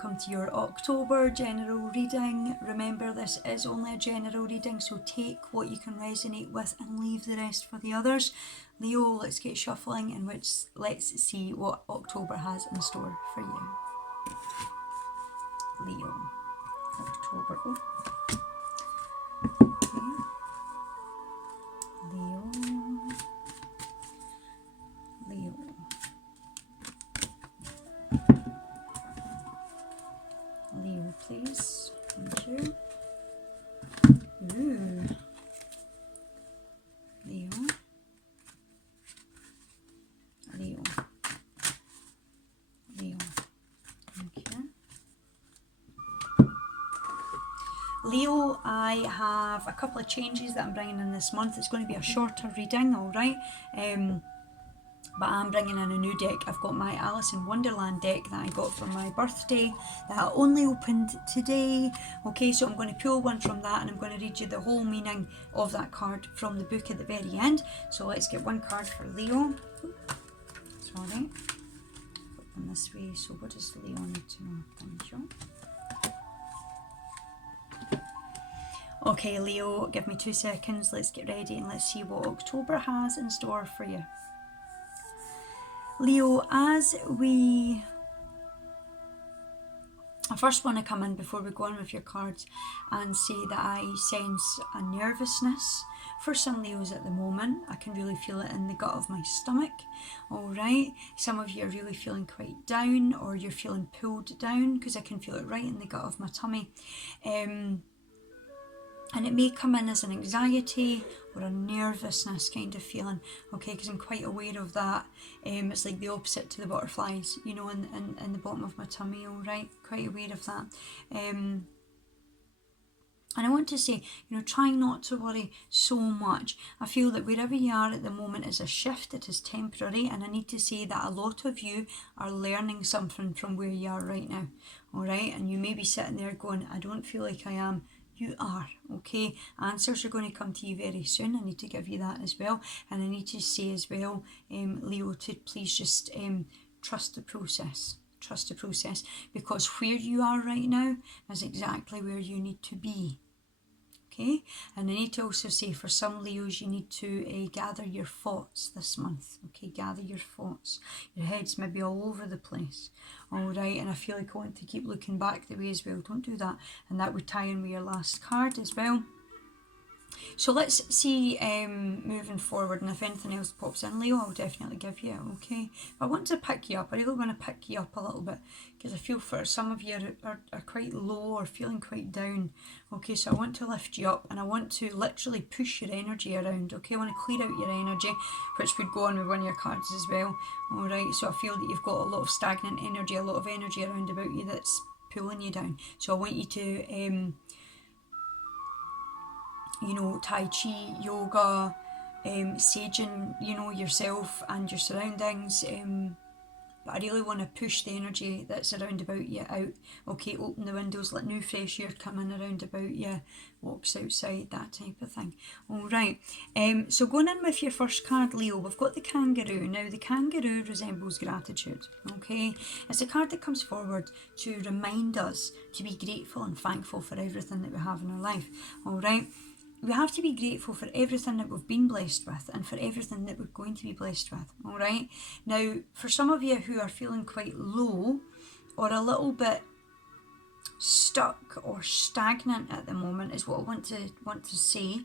welcome to your October general reading. Remember, this is only a general reading, so take what you can resonate with and leave the rest for the others. Leo, let's get shuffling, in which let's see what October has in store for you. Leo, October. Okay. Leo. Leo, please. Thank you. Ooh. Leo. Leo. Leo. Thank you. Leo, I have a couple of changes that I'm bringing in this month. It's going to be a shorter reading, alright? But I'm bringing in a new deck. I've got my Alice in Wonderland deck that I got for my birthday that I only opened today. Okay, so I'm going to pull one from that and I'm going to read you the whole meaning of that card from the book at the very end. So let's get one card for Leo. Sorry. Put them this way. So what does Leo need to know? Thank you. Okay, Leo, give me 2 seconds. Let's get ready and let's see what October has in store for you. Leo, I first want to come in before we go on with your cards and say that I sense a nervousness for some Leos at the moment. I can really feel it in the gut of my stomach. Alright, some of you are really feeling quite down, or you're feeling pulled down, because I can feel it right in the gut of my tummy. And it may come in as an anxiety or a nervousness kind of feeling, okay, because I'm quite aware of that. It's like the opposite to the butterflies, you know, in the bottom of my tummy, all right, quite aware of that. And I want to say, you know, try not to worry so much. I feel that wherever you are at the moment is a shift, it is temporary, and I need to say that a lot of you are learning something from where you are right now, all right? And you may be sitting there going, I don't feel like I am. You are, okay? Answers are going to come to you very soon. I need to give you that as well. And I need to say as well, Leo, to please just trust the process. Trust the process, because where you are right now is exactly where you need to be. Okay, and I need to also say, for some Leos, you need to gather your thoughts this month. Okay, gather your thoughts. Your head's maybe all over the place. All right, and I feel like I want to keep looking back the way as well. Don't do that. And that would tie in with your last card as well. So let's see moving forward, and if anything else pops in, Leo, I'll definitely give you it, okay? But I want to pick you up. I really want to pick you up a little bit, because I feel for some of you are quite low or feeling quite down, okay? So I want to lift you up, and I want to literally push your energy around, okay? I want to clear out your energy, which would go on with one of your cards as well, all right? So I feel that you've got a lot of stagnant energy, a lot of energy around about you that's pulling you down. So I want you to you know, Tai Chi, yoga, saging, you know, yourself and your surroundings. But I really want to push the energy that's around about you out. Okay, open the windows, let new fresh air come in around about you, walks outside, that type of thing. Alright, so going in with your first card, Leo, we've got the kangaroo. Now, the kangaroo resembles gratitude, okay? It's a card that comes forward to remind us to be grateful and thankful for everything that we have in our life, alright? We have to be grateful for everything that we've been blessed with and for everything that we're going to be blessed with, all right? Now, for some of you who are feeling quite low or a little bit stuck or stagnant at the moment is what I want to say.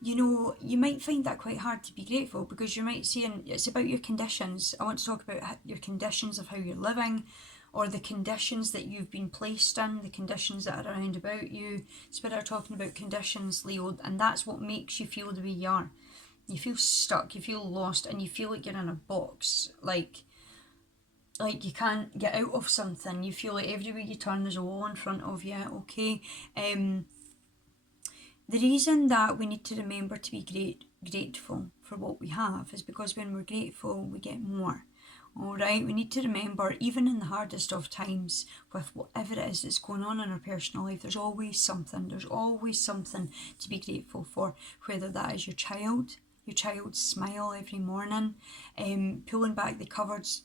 You know, you might find that quite hard to be grateful, because you might say, and it's about your conditions. I want to talk about your conditions of how you're living, or the conditions that you've been placed in, the conditions that are around about you. Spirit are talking about conditions, Leo, and that's what makes you feel the way you are. You feel stuck, you feel lost, and you feel like you're in a box, like you can't get out of something. You feel like everywhere you turn there's a wall in front of you, okay? The reason that we need to remember to be grateful for what we have is because when we're grateful, we get more. Alright, we need to remember, even in the hardest of times, with whatever it is that's going on in our personal life, there's always something to be grateful for, whether that is your child, your child's smile every morning, pulling back the covers,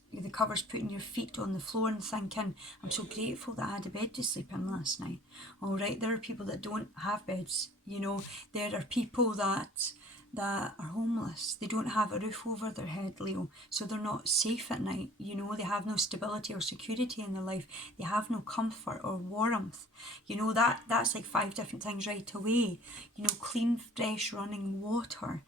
putting your feet on the floor and thinking, I'm so grateful that I had a bed to sleep in last night. All right, there are people that don't have beds, you know, there are people that are homeless. They don't have a roof over their head, Leo, so they're not safe at night. You know, they have no stability or security in their life. They have no comfort or warmth. You know, that's like 5 different things right away. You know, clean, fresh, running water.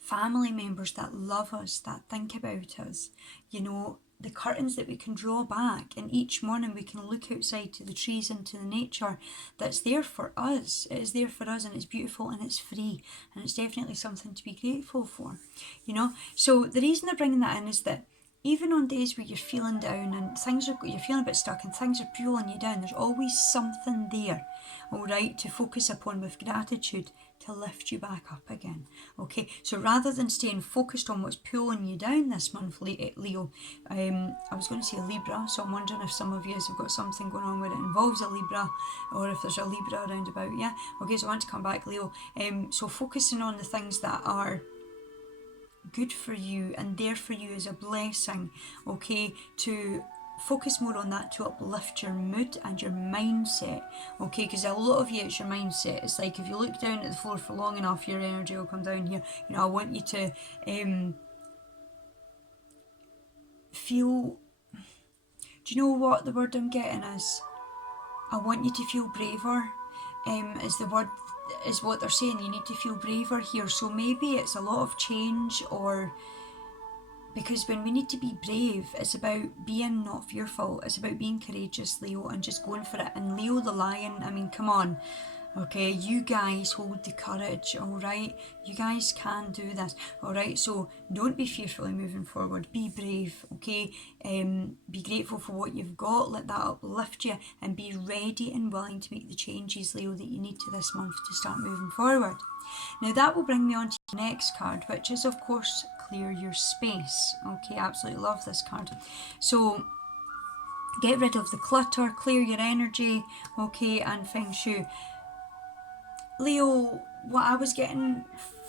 Family members that love us, that think about us. You know, the curtains that we can draw back, and each morning we can look outside to the trees and to the nature that's there for us. It is there for us, and it's beautiful and it's free, and it's definitely something to be grateful for, you know. So the reason they're bringing that in is that even on days where you're feeling down and you're feeling a bit stuck and things are pulling you down, there's always something there, all right, to focus upon with gratitude to lift you back up again. Okay, so rather than staying focused on what's pulling you down this month, Leo, I was going to say Libra, so I'm wondering if some of you have got something going on where it involves a Libra, or if there's a Libra around about. Yeah, okay, so I want to come back, Leo. So focusing on the things that are good for you and there for you as a blessing, okay, to focus more on that to uplift your mood and your mindset, okay, because a lot of you, it's your mindset. It's like if you look down at the floor for long enough, your energy will come down here. You know, I want you to feel, do you know what the word I'm getting is? I want you to feel braver, is the word, is what they're saying. You need to feel braver here. So maybe it's a lot of change, or because when we need to be brave, it's about being not fearful. It's about being courageous, Leo, and just going for it. And Leo the lion, I mean, come on. Okay, you guys hold the courage, all right? You guys can do this, all right? So don't be fearful in moving forward. Be brave, okay? Be grateful for what you've got. Let that uplift you, and be ready and willing to make the changes, Leo, that you need to this month to start moving forward. Now that will bring me on to the next card, which is, of course, clear your space. Okay, absolutely love this card. So get rid of the clutter, clear your energy, okay, and Feng Shui. Leo, what I was getting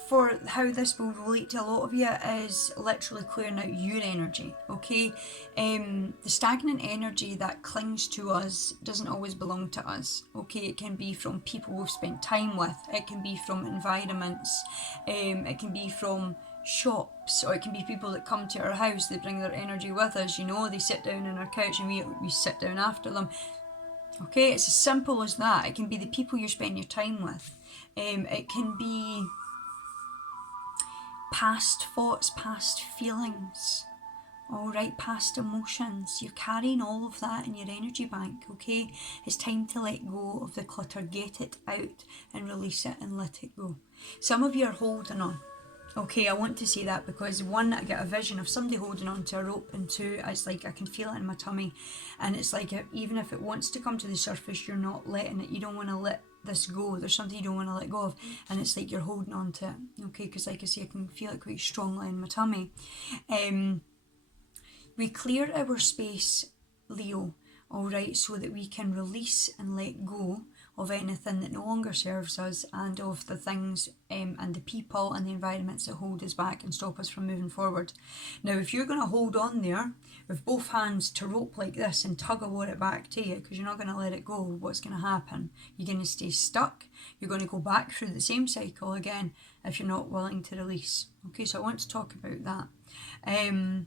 for how this will relate to a lot of you is literally clearing out your energy, okay? The stagnant energy that clings to us doesn't always belong to us, okay? It can be from people we've spent time with, it can be from environments, it can be from shops, or it can be people that come to our house, they bring their energy with us, you know, they sit down on our couch and we sit down after them. Okay, it's as simple as that. It can be the people you spend your time with. It can be past thoughts, past feelings, all right, past emotions. You're carrying all of that in your energy bank, okay? It's time to let go of the clutter, get it out and release it and let it go. Some of you are holding on. Okay, I want to say that because one, I get a vision of somebody holding on to a rope, and two, it's like I can feel it in my tummy, and it's like even if it wants to come to the surface, you're not letting it. You don't want to let this go. There's something you don't want to let go of, and it's like you're holding on to it. Okay, because like I say, I can feel it quite strongly in my tummy. We clear our space, Leo, all right, so that we can release and let go of anything that no longer serves us, and of the things and the people and the environments that hold us back and stop us from moving forward. Now, if you're going to hold on there with both hands to rope like this and tug it back to you, because you're not going to let it go, what's going to happen? You're going to stay stuck. You're going to go back through the same cycle again if you're not willing to release. Okay, so I want to talk about that.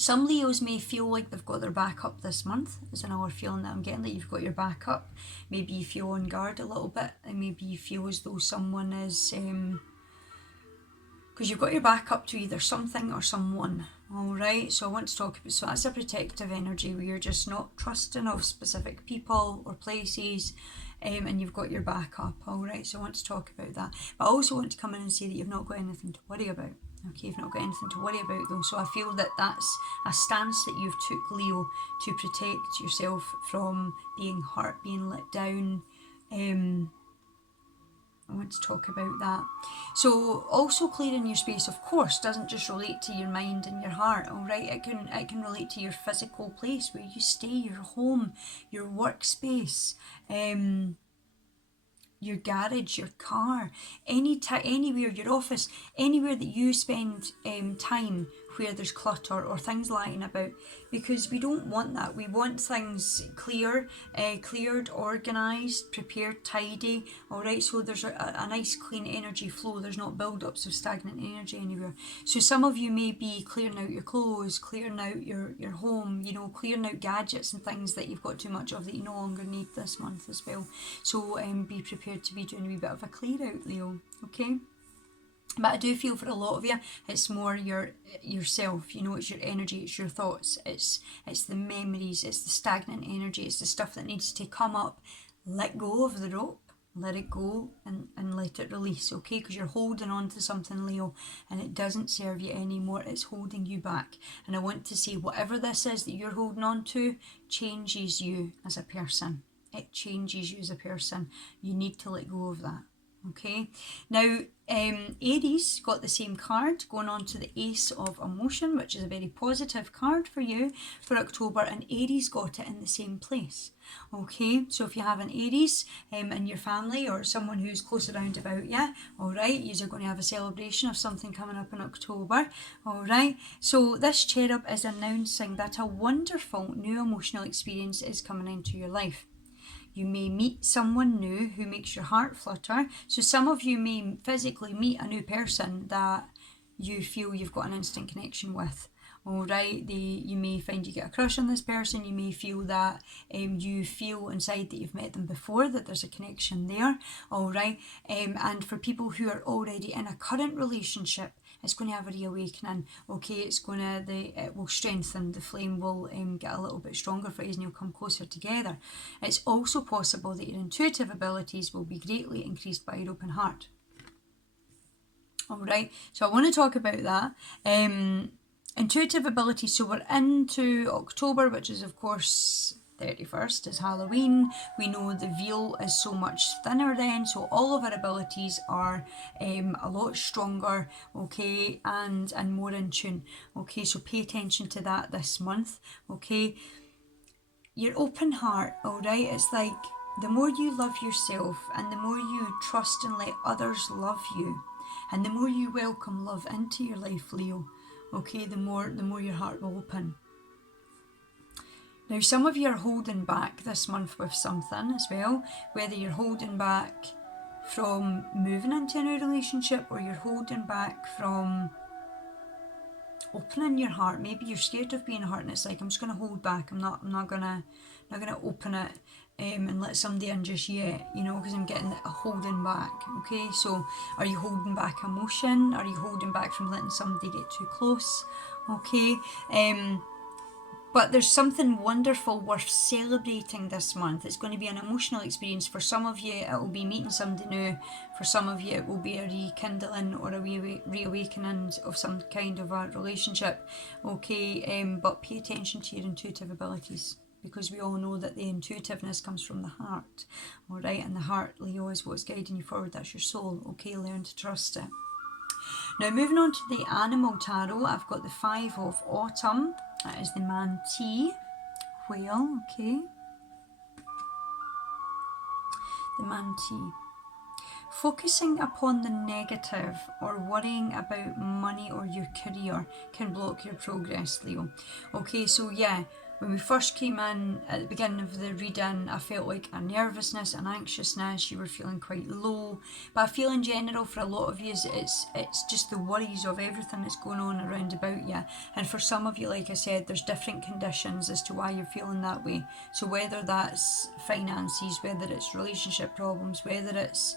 Some Leos may feel like they've got their back up this month, is another feeling that I'm getting, that you've got your back up. Maybe you feel on guard a little bit, and maybe you feel as though someone is, because you've got your back up to either something or someone, alright? So I want to talk about, so that's a protective energy where you're just not trusting of specific people or places, and you've got your back up, alright? So I want to talk about that. But I also want to come in and say that you've not got anything to worry about. Okay, you've not got anything to worry about though. So I feel that that's a stance that you've took, Leo, to protect yourself from being hurt, being let down. I want to talk about that. So also clearing your space, of course, doesn't just relate to your mind and your heart, all right? It can relate to your physical place where you stay, your home, your workspace. your garage, your car, anywhere, your office, anywhere that you spend time where there's clutter or things lying about, because we don't want that. We want things cleared, organised, prepared, tidy. All right, so there's a nice clean energy flow. There's not build-ups of stagnant energy anywhere. So some of you may be clearing out your clothes, clearing out your home, clearing out gadgets and things that you've got too much of that you no longer need this month as well. So be prepared to be doing a wee bit of a clear out, Leo. Okay. But I do feel for a lot of you, it's more yourself, it's your energy, it's your thoughts, it's the memories, it's the stagnant energy, it's the stuff that needs to come up. Let go of the rope, let it go and let it release, okay? Because you're holding on to something, Leo, and it doesn't serve you anymore. It's holding you back. And I want to say, whatever this is that you're holding on to changes you as a person. It changes you as a person. You need to let go of that. Okay, now Aries got the same card going on to the Ace of Emotion, which is a very positive card for you for October, and Aries got it in the same place. Okay, so if you have an Aries in your family or someone who's close around about you, all right, you're going to have a celebration of something coming up in October. All right, so this cherub is announcing that a wonderful new emotional experience is coming into your life. You may meet someone new who makes your heart flutter. So some of you may physically meet a new person that you feel you've got an instant connection with. All right, you may find you get a crush on this person. You may feel that you feel inside that you've met them before, that there's a connection there. All right, and for people who are already in a current relationship, it's going to have a reawakening. Okay, it will strengthen. The flame will get a little bit stronger for you, and you'll come closer together. It's also possible that your intuitive abilities will be greatly increased by your open heart. All right, so I want to talk about that. Intuitive abilities. So we're into October, which is of course 31st is Halloween. We know the veil is so much thinner then, so all of our abilities are a lot stronger, okay, and more in tune. Okay, so pay attention to that this month. Okay, your open heart, all right, it's like the more you love yourself and the more you trust and let others love you, and the more you welcome love into your life, Leo, okay, the more your heart will open. Now, some of you are holding back this month with something as well, whether you're holding back from moving into a new relationship or you're holding back from opening your heart. Maybe you're scared of being hurt and it's like, I'm just going to hold back. I'm not gonna open it and let somebody in just yet, because I'm getting a holding back. Okay, so are you holding back emotion? Are you holding back from letting somebody get too close? Okay, but there's something wonderful worth celebrating this month. It's going to be an emotional experience. For some of you, it will be meeting somebody new. For some of you, it will be a rekindling or a reawakening of some kind of a relationship. Okay, but pay attention to your intuitive abilities, because we all know that the intuitiveness comes from the heart. All right, and the heart, Leo, is what's guiding you forward. That's your soul. Okay, learn to trust it. Now, moving on to the animal tarot, I've got the 5 of Autumn. That is the manatee, whale, okay. The manatee. Focusing upon the negative or worrying about money or your career can block your progress, Leo. Okay, so yeah, when we first came in at the beginning of the reading, I felt like a nervousness, an anxiousness. You were feeling quite low, but I feel in general for a lot of you, it's just the worries of everything that's going on around about you. And for some of you, like I said, there's different conditions as to why you're feeling that way. So whether that's finances, whether it's relationship problems, whether it's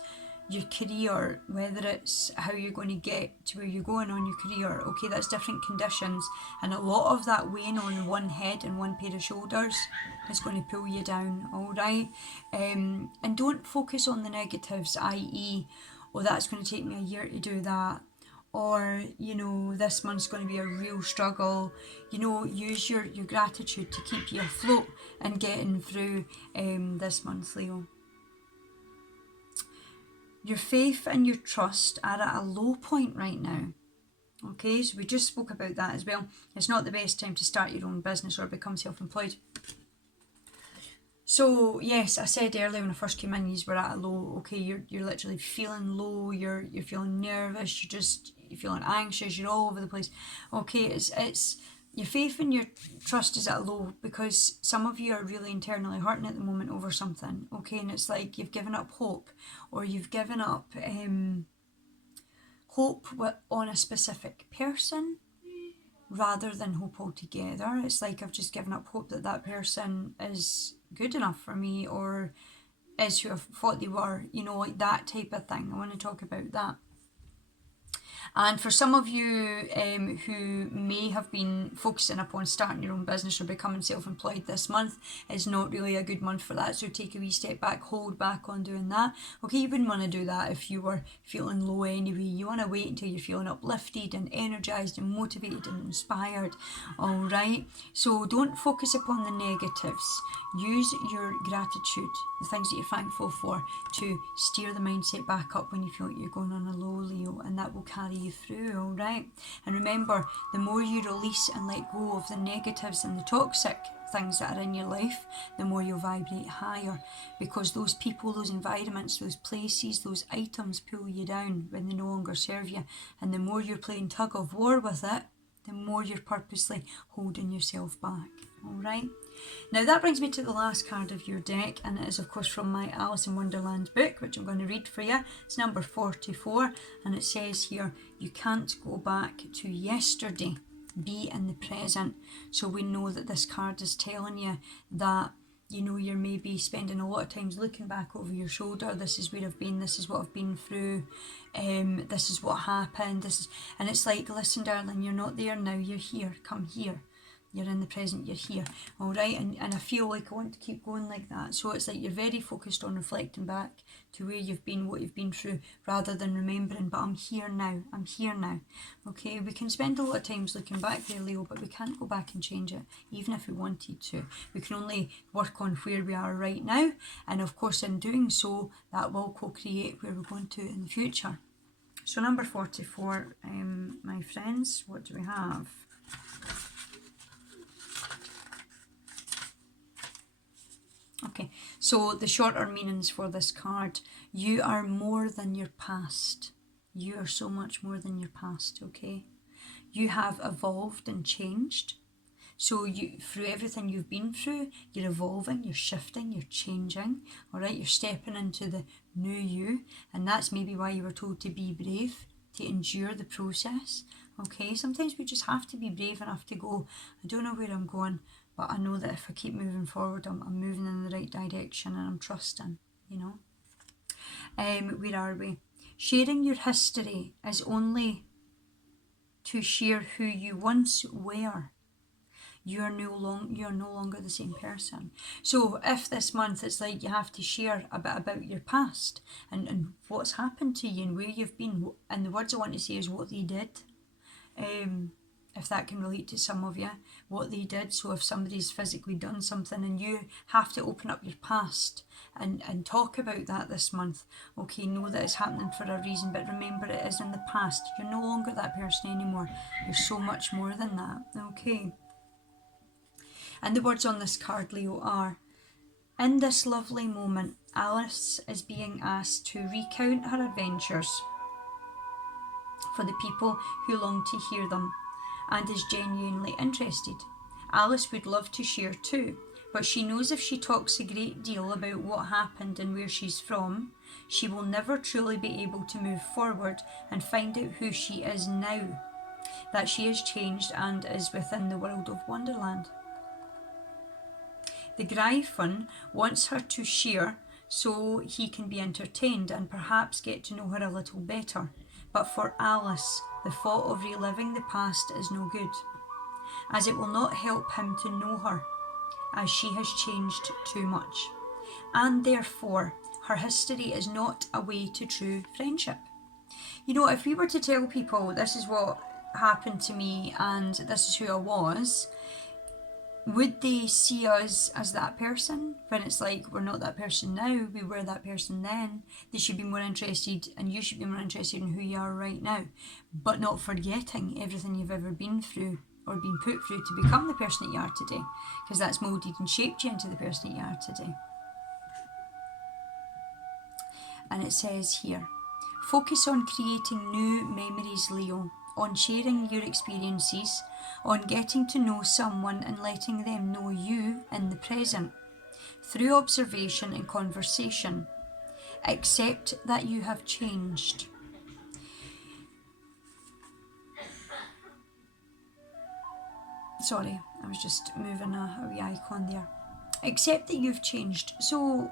your career, whether it's how you're going to get to where you're going on your career, okay, that's different conditions, and a lot of that weighing on one head and one pair of shoulders is going to pull you down. All right, and don't focus on the negatives, i.e., oh, that's going to take me a year to do that, or this month's going to be a real struggle. Use your gratitude to keep you afloat and getting through this month, Leo. Your faith and your trust are at a low point right now. Okay, so we just spoke about that as well. It's not the best time to start your own business or become self-employed. So yes, I said earlier when I first came in, you were at a low. Okay, you're literally feeling low. You're feeling nervous. You're feeling anxious. You're all over the place. Okay, it's your faith and your trust is at a low because some of you are really internally hurting at the moment over something. Okay, and it's like you've given up hope, or you've given up hope on a specific person rather than hope altogether. It's like I've just given up hope that that person is good enough for me or is who I thought they were, like that type of thing. I want to talk about that. And for some of you who may have been focusing upon starting your own business or becoming self-employed, this month is not really a good month for that. So take a wee step back, hold back on doing that. Okay, you wouldn't want to do that if you were feeling low anyway. You want to wait until you're feeling uplifted and energized and motivated and inspired. All right. So don't focus upon the negatives. Use your gratitude, the things that you're thankful for, to steer the mindset back up when you feel like you're going on a low, Leo, and that will carry you through. All right. And remember, the more you release and let go of the negatives and the toxic things that are in your life, the more you'll vibrate higher, because those people, those environments, those places, those items pull you down when they no longer serve you. And the more you're playing tug of war with it, the more you're purposely holding yourself back. All right. Now that brings me to the last card of your deck, and it is of course from my Alice in Wonderland book, which I'm going to read for you. It's number 44, and it says here, you can't go back to yesterday, be in the present. So we know that this card is telling you that you're maybe spending a lot of times looking back over your shoulder. This is where I've been, this is what I've been through, this is what happened, and it's like, listen darling, you're not there now, you're here, come here. You're in the present, you're here, all right? And I feel like I want to keep going like that. So it's like you're very focused on reflecting back to where you've been, what you've been through, rather than remembering, but I'm here now, I'm here now. Okay, we can spend a lot of times looking back there, Leo, but we can't go back and change it, even if we wanted to. We can only work on where we are right now. And of course, in doing so, that will co-create where we're going to in the future. So number 44, my friends, what do we have? Okay, so the shorter meanings for this card: you are more than your past. You are so much more than your past, okay? You have evolved and changed. So through everything you've been through, you're evolving, you're shifting, you're changing, all right? You're stepping into the new you, and that's maybe why you were told to be brave, to endure the process, okay? Sometimes we just have to be brave enough to go, I don't know where I'm going, but I know that if I keep moving forward, I'm moving in the right direction, and I'm trusting, Where are we? Sharing your history is only to share who you once were. You're no longer the same person. So if this month it's like you have to share a bit about your past and what's happened to you and where you've been, and the words I want to say is what they did. If that can relate to some of you, what they did. So if somebody's physically done something and you have to open up your past and talk about that this month, okay, know that it's happening for a reason, but remember it is in the past. You're no longer that person anymore. You're so much more than that, okay? And the words on this card, Leo, are, in this lovely moment, Alice is being asked to recount her adventures for the people who long to hear them, and is genuinely interested. Alice would love to share too, but she knows if she talks a great deal about what happened and where she's from, she will never truly be able to move forward and find out who she is now, that she has changed and is within the world of Wonderland. The Gryphon wants her to share so he can be entertained and perhaps get to know her a little better. But for Alice, the thought of reliving the past is no good, as it will not help him to know her, as she has changed too much. And therefore, her history is not a way to true friendship. If we were to tell people this is what happened to me and this is who I was, would they see us as that person? When it's like, we're not that person now, we were that person then. They should be more interested, and you should be more interested in who you are right now, but not forgetting everything you've ever been through or been put through to become the person that you are today, because that's moulded and shaped you into the person that you are today. And it says here, focus on creating new memories, Leo, on sharing your experiences, on getting to know someone and letting them know you in the present, through observation and conversation. Accept that you have changed. Sorry, I was just moving a wee icon there. Accept that you've changed. So,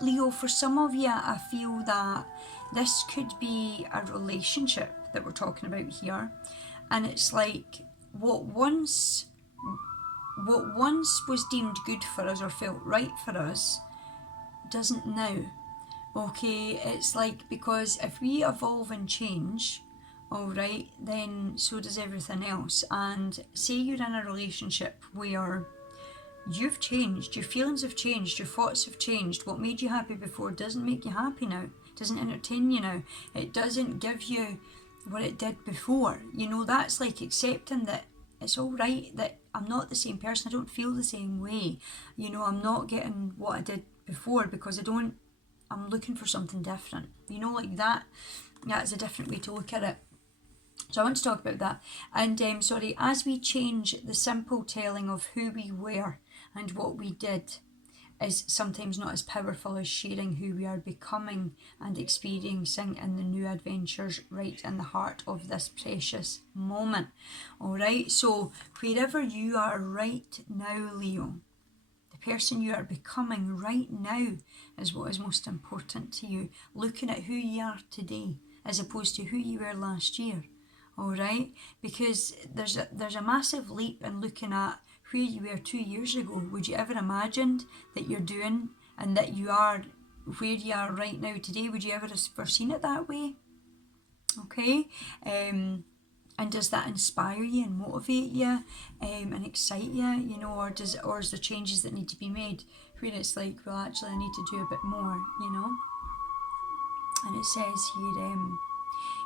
Leo, for some of you, I feel that this could be a relationship that we're talking about here. And it's like what once was deemed good for us or felt right for us doesn't now. Okay, it's like, because if we evolve and change, all right, then so does everything else. And say you're in a relationship where you've changed, your feelings have changed, your thoughts have changed. What made you happy before doesn't make you happy now, doesn't entertain you now, it doesn't give you what it did before. You know, that's like accepting that it's all right, that I'm not the same person, I don't feel the same way. You know, I'm not getting what I did before because I'm looking for something different. You know, like that. That's a different way to look at it. So I want to talk about that. And as we change, the simple telling of who we were and what we did is sometimes not as powerful as sharing who we are becoming and experiencing in the new adventures right in the heart of this precious moment. All right, so wherever you are right now, Leo, the person you are becoming right now is what is most important to you. Looking at who you are today as opposed to who you were last year. All right, because there's a massive leap in looking at where you were 2 years ago. Would you ever imagined that you're doing and that you are where you are right now today? Would you ever have foreseen it that way? Okay, and does that inspire you and motivate you and excite you? You know, or is there changes that need to be made where it's like, well, actually, I need to do a bit more. You know, and it says here.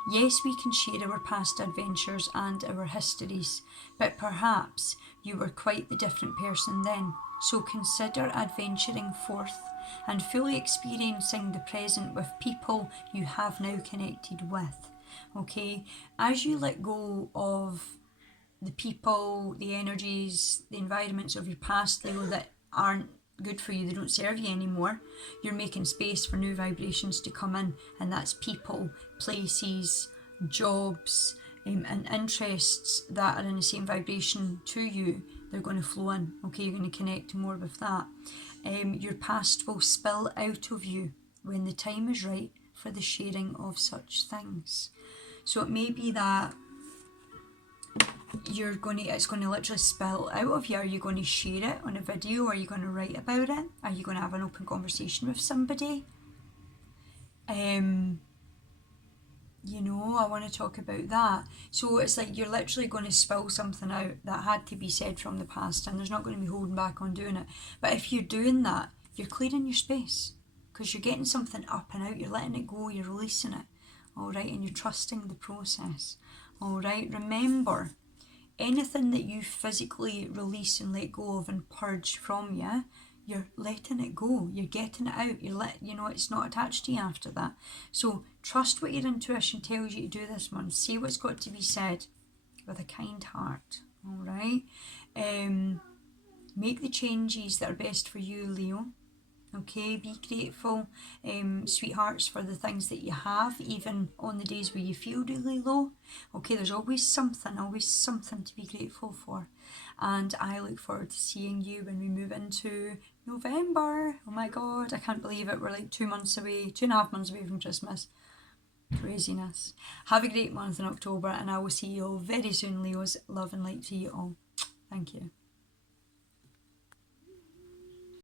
Yes, we can share our past adventures and our histories, but perhaps you were quite the different person then. So consider adventuring forth and fully experiencing the present with people you have now connected with. Okay, as you let go of the people, the energies, the environments of your past, Leo, that aren't good for you, they don't serve you anymore, you're making space for new vibrations to come in, and that's people, places, jobs, and interests that are in the same vibration to you. They're going to flow in. Okay, you're going to connect more with that. Your past will spill out of you when the time is right for the sharing of such things. So it may be that it's going to literally spill out of you. Are you going to share it on a video? Are you going to write about it? Are you going to have an open conversation with somebody? You know, I want to talk about that. So it's like you're literally going to spill something out that had to be said from the past, and there's not going to be holding back on doing it. But if you're doing that, you're clearing your space because you're getting something up and out, you're letting it go, you're releasing it. All right, and you're trusting the process. All right, remember, anything that you physically release and let go of and purge from you, you're letting it go, you're getting it out, it's not attached to you after that. So trust what your intuition tells you to do this month. Say what's got to be said with a kind heart. All right, make the changes that are best for you, Leo. Okay, be grateful, sweethearts, for the things that you have, even on the days where you feel really low. Okay, there's always something to be grateful for. And I look forward to seeing you when we move into November. Oh my God, I can't believe it. We're like 2.5 months away from Christmas. Craziness. Have a great month in October, and I will see you all very soon, Leos. Love and light to you all. Thank you.